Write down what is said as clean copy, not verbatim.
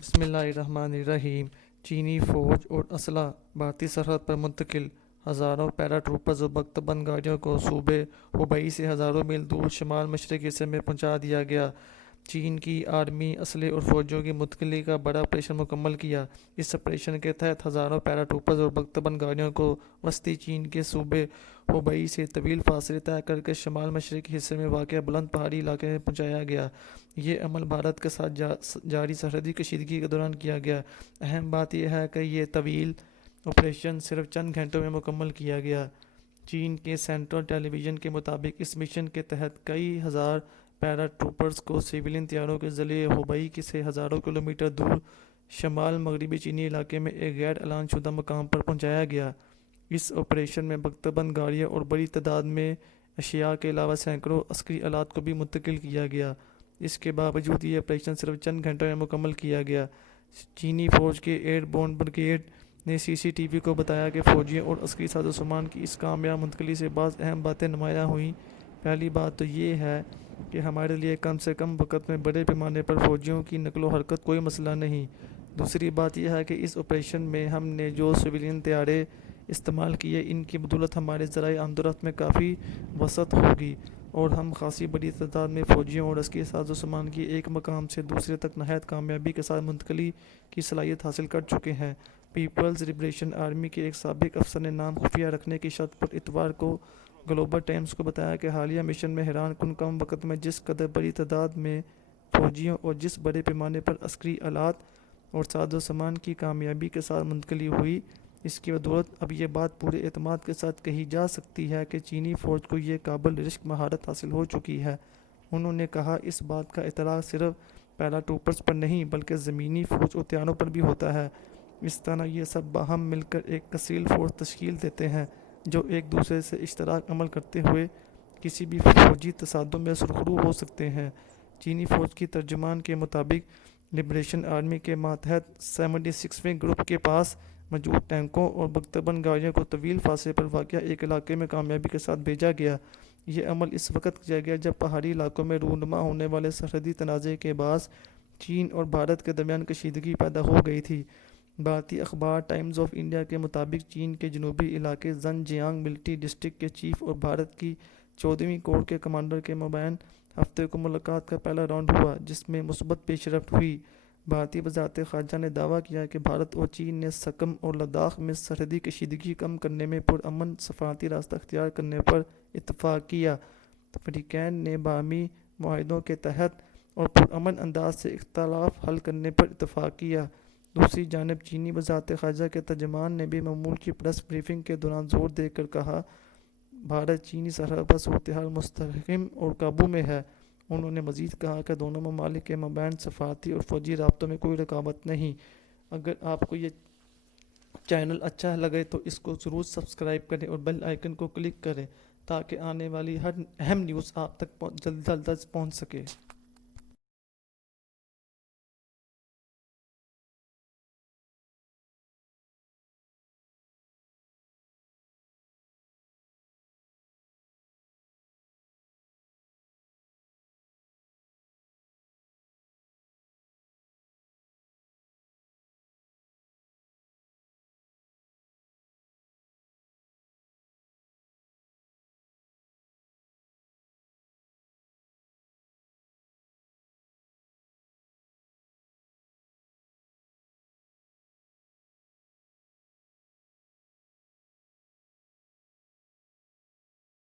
بسم اللہ الرحمن الرحیم۔ چینی فوج اور اسلحہ بھارتی سرحد پر منتقل، ہزاروں پیرا ٹروپرز اور بخت بند گاڑیوں کو صوبے ہوبئی سے ہزاروں میل دور شمال مشرقی حصے میں پہنچا دیا گیا۔ چین کی آرمی اسلحے اور فوجیوں کی منتقلی کا بڑا آپریشن مکمل کیا۔ اس آپریشن کے تحت ہزاروں پیرا ٹروپرز اور بخت بند گاڑیوں کو وسطی چین کے صوبے ہوبئی سے طویل فاصلے طے کر کے شمال مشرقی حصے میں واقع بلند پہاڑی علاقے میں پہنچایا گیا۔ یہ عمل بھارت کے ساتھ جاری سرحدی کشیدگی کے دوران کیا گیا۔ اہم بات یہ ہے کہ یہ طویل آپریشن صرف چند گھنٹوں میں مکمل کیا گیا۔ چین کے سینٹرل ٹیلی ویژن کے مطابق اس مشن کے تحت کئی ہزار پیرا ٹروپرز کو سویلین طیاروں کے ذریعے ہوبئی سے ہزاروں کلومیٹر دور شمال مغربی چینی علاقے میں ایک غیر اعلان شدہ مقام پر پہنچایا گیا۔ اس آپریشن میں بخت بند گاڑیاں اور بڑی تعداد میں اشیاء کے علاوہ سینکڑوں عسکری آلات کو بھی منتقل کیا گیا۔ اس کے باوجود یہ آپریشن صرف چند گھنٹوں میں مکمل کیا گیا۔ چینی فوج کے ایئر بورن بریگیڈ نے سی سی ٹی وی کو بتایا کہ فوجیوں اور عسکری سازوسامان کی اس کامیاب منتقلی سے بعض اہم باتیں نمایاں ہوئیں۔ پہلی بات تو یہ ہے کہ ہمارے لیے کم سے کم وقت میں بڑے پیمانے پر فوجیوں کی نقل و حرکت کوئی مسئلہ نہیں۔ دوسری بات یہ ہے کہ اس آپریشن میں ہم نے جو سویلین طیارے استعمال کیے، ان کی بدولت ہمارے ذرائع آمد و رفت میں کافی وسعت ہوگی اور ہم خاصی بڑی تعداد میں فوجیوں اور عسکری سازوسامان کی ایک مقام سے دوسرے تک نہایت کامیابی کے ساتھ منتقلی کی صلاحیت حاصل کر چکے ہیں۔ پیپلز لبریشن آرمی کے ایک سابق افسر نے نام خفیہ رکھنے کی شرط پر اتوار کو گلوبل ٹائمز کو بتایا کہ حالیہ مشن میں حیران کن کم وقت میں جس قدر بڑی تعداد میں فوجیوں اور جس بڑے پیمانے پر عسکری آلات اور سازوسامان کی کامیابی کے ساتھ منتقلی ہوئی، اس کی بدولت اب یہ بات پورے اعتماد کے ساتھ کہی جا سکتی ہے کہ چینی فوج کو یہ قابل رشک مہارت حاصل ہو چکی ہے۔ انہوں نے کہا، اس بات کا اطلاق صرف پیرا ٹروپرز پر نہیں بلکہ زمینی فوج اور طیاروں پر بھی ہوتا ہے۔ اس طرح یہ سب باہم مل کر ایک کثیر فورس تشکیل دیتے ہیں جو ایک دوسرے سے اشتراک عمل کرتے ہوئے کسی بھی فوجی تصادم میں سرخرو ہو سکتے ہیں۔ چینی فوج کی ترجمان کے مطابق لبریشن آرمی کے ماتحت 76ویں گروپ کے پاس موجود ٹینکوں اور بخت بند گاڑیوں کو طویل فاصلے پر واقع ایک علاقے میں کامیابی کے ساتھ بھیجا گیا۔ یہ عمل اس وقت کیا گیا جب پہاڑی علاقوں میں رونما ہونے والے سرحدی تنازع کے باعث چین اور بھارت کے درمیان کشیدگی پیدا ہو گئی تھی۔ بھارتی اخبار ٹائمز آف انڈیا کے مطابق چین کے جنوبی علاقے زن جیانگ ملٹری ڈسٹرکٹ کے چیف اور بھارت کی 14ویں کور کے کمانڈر کے مابین ہفتے کو ملاقات کا پہلا راؤنڈ ہوا، جس میں مثبت پیش رفت ہوئی۔ بھارتی وزارت خارجہ نے دعویٰ کیا کہ بھارت اور چین نے سکم اور لداخ میں سرحدی کشیدگی کم کرنے میں پرامن سفارتی راستہ اختیار کرنے پر اتفاق کیا۔ فریقین نے باہمی معاہدوں کے تحت اور پرامن انداز سے اختلاف حل کرنے پر اتفاق کیا۔ دوسری جانب چینی وزارت خارجہ کے ترجمان نے بھی معمول کی پریس بریفنگ کے دوران زور دے کر کہا، بھارت چینی سرحد پر صورتحال مستحکم اور قابو میں ہے۔ انہوں نے مزید کہا کہ دونوں ممالک کے مابین سفارتی اور فوجی رابطوں میں کوئی رکاوٹ نہیں۔ اگر آپ کو یہ چینل اچھا لگے تو اس کو ضرور سبسکرائب کریں اور بیل آئیکن کو کلک کریں تاکہ آنے والی ہر اہم نیوز آپ تک جلد از جلد پہنچ سکے۔